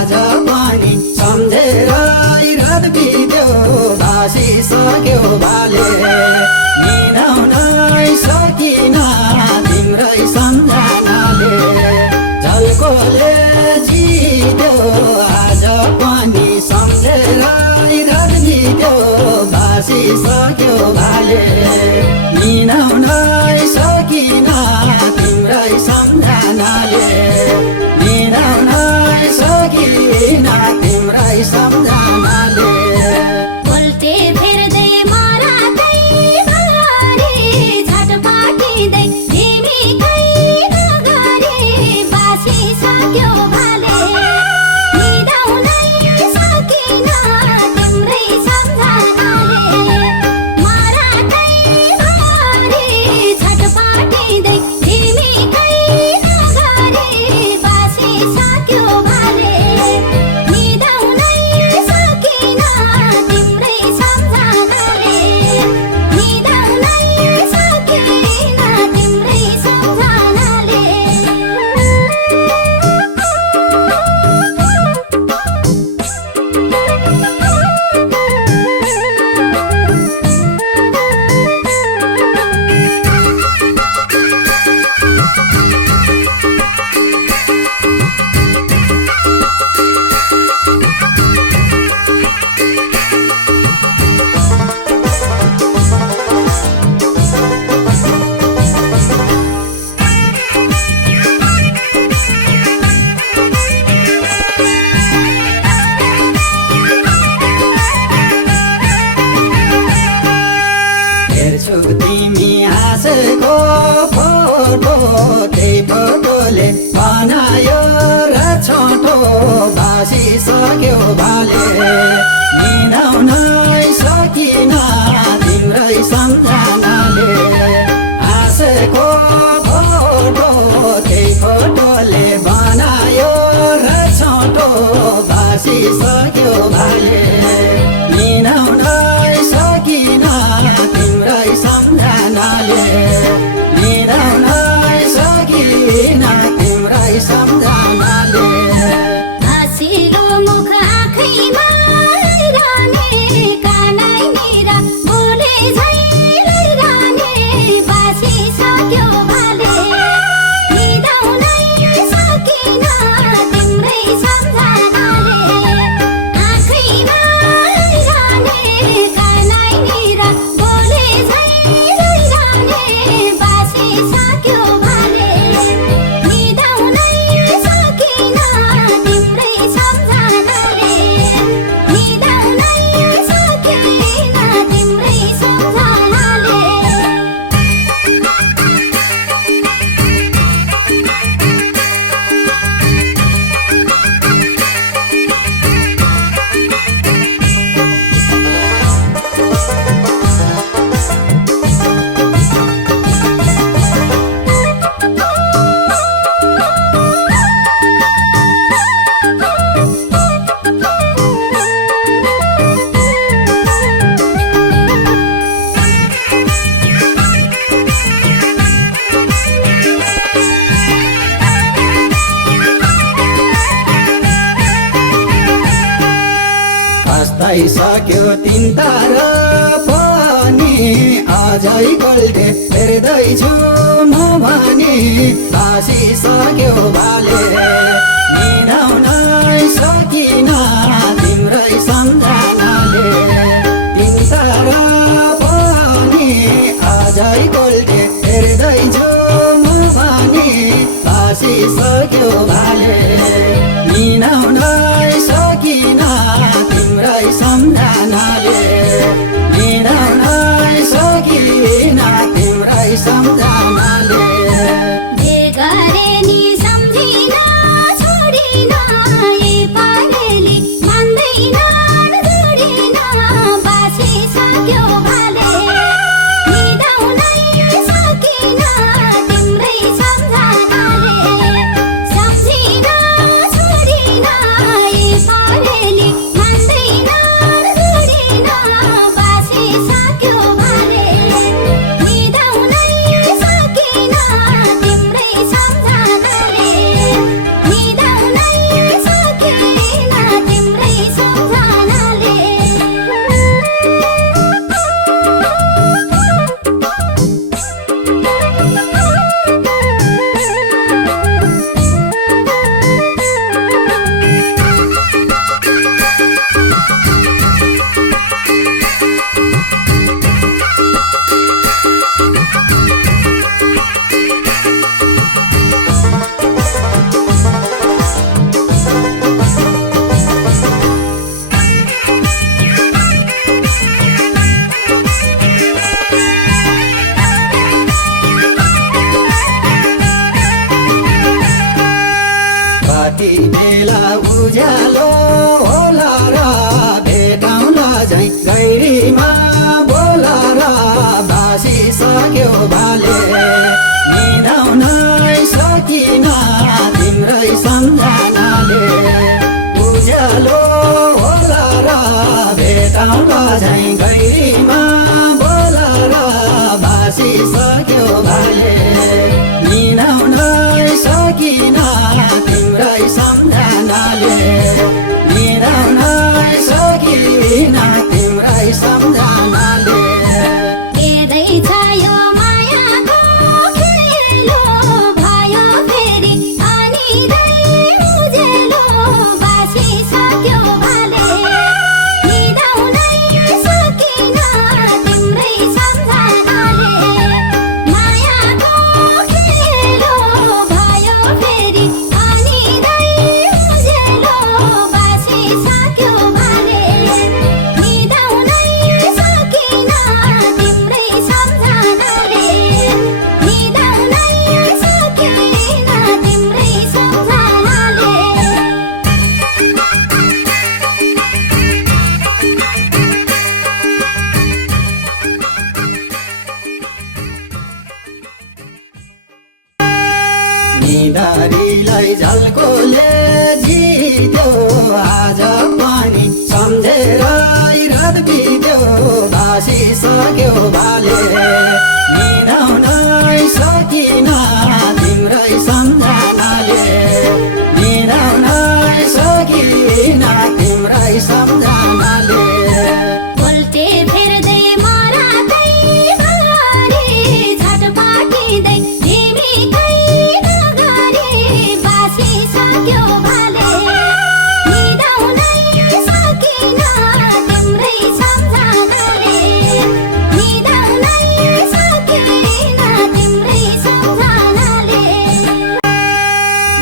आज पनि सम्झेर रात बित्यो भासिसक्यो भाले मिलाउनै सकिन तिम्रै सम्झनाले झल्कोले जित्यो आज पनि सम्झेर रात बित्यो भासिसक्यो भाले मिलाउनै सकिन तिम्रै सम्झनाले मिलाउनै सकिन तिम्रै सम्झनाले बोल्टे फेर्दै मरादै भरे झटपटिँदै तिमीकै नगरे बासिसक्यो भाले निदाउनै सकिन तिम्रै सम्झनाले मरादै भरे झटपटिँदै तिमीकै नगरे बासिसक्यो भाले निदाउनै सकिन तिम्रै सम्झनाले निदाउनै सकिन तिम्रै सम्झनाले हेर्छु तिमी हाँसेको फोटो त्यही फोटोले बनायो र छोटो भासिसक्यो भाले मिलाउनै सकिन तिम्रै सम्झनाले हाँसेको फोटो त्यही फोटोले बनायो र छोटो भासिसक्यो भाले मिलाउनै सकिन तिम्रै सम्झनाले मिलाउनै सकिन तिम्रै सम्झनाले हँसिलो मुख आँखैमा लैरहने कानै मेरा बोले झै लैरहने बासिसक्यो भाले निदाउनै सकिन तिम्रै सम्झनाले आँखैमा लैरहने कानै मेरा बोले झै लैरहने बासिसक्यो भाले निदाउनै सकिन तिम्रै सम्झनाले निदाउनै सकिन तिम्रै सम्झनाले सक्यो तिन तार पनि अझै गोल्टे हेर्दैछु म भने भासिसक्यो भाले मिलाउनै सकिन तिम्रै सम्झनाले तिन तार पनि अझै गोल्टे हेर्दैछु म भने भासिसक्यो भाले मिलाउनै सकिन तिम्रै सम्झनाले मिलाउनै सकिन तिम्रै सम्झनाले जे गरे नि सम्झिन छोडिन उज्यालो होला र भेटौँला झै गैरीमा बोला र बासिसक्यो भाले निदाउनै सकिन तिम्रै सम्झनाले उज्यालो होला र भेटौँला झै गैरीमा बोला र बासिसक्यो भाले निदाउनै सकिन तिम्रै सम्झनाले निदाउनै सकिन तिम्रै सम्झनाले हेर्दैछ यो मायाको खेलो भयो फेरि अनिदै उजेलो बासिसक्यो भाले निदाउनै सकिन तिम्रै सम्झनाले मायाको खेलो भयो फेरि अनिदै उजेलो बासिसक्यो भाले निदाउनै सकिन तिम्रै सम्झनाले निदाउनै सकिन तिम्रै सम्झनाले निधारीलाई झल्कोले जित्यो आज पनि सम्झेर रात बित्यो बासिसक्यो भाले निदाउनै सकिन तिम्रै सम्झनाले निदाउनै सकिन तिम्रै सम्झनाले उल्टे फेर्दै मरादै घरे झटपटिँदै झिमिकै नगरे बासिसक्यो भाले निदाउनै सकिन तिम्रै सम्झनाले निदाउनै सकिन तिम्रै सम्झनाले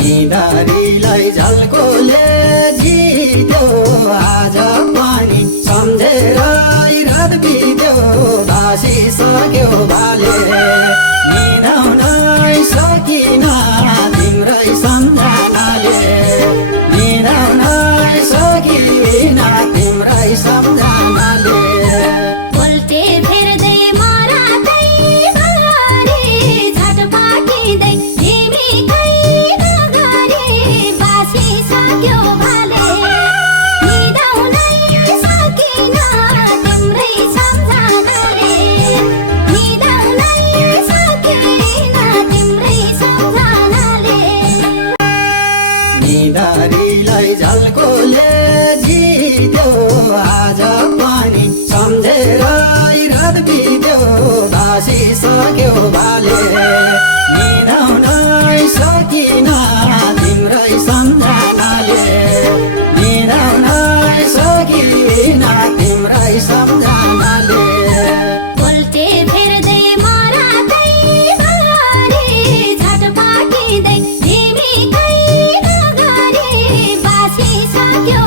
निधारीलाई झल्कोले जित्यो आज पनि सम्झेर रात बित्यो बासिसक्यो भाले निदाउनै सकिन तिम्रै सम्झनाले निदाउनै सकिन तिम्रै सम्झनाले उल्टे फेर्दै मरादै घरे झटपटिँदै झिमिकै नगरे बासिसक्यो भाले निदाउनै सकिन तिम्रै सम्झनाले निदाउनै सकिन तिम्रै सम्झनाले निधारीलाई झल्कोले जित्यो आज पनि सम्झेर रात बित्यो बासिसक्यो भाले निदाउनै सकिन तिम्रै सम्झनाले निदाउनै सकिन तिम्रै सम्झनाले उल्टे फेर्दै मरादै घरे झटपटिँदै झिमिकै नगरे बासिसक्यो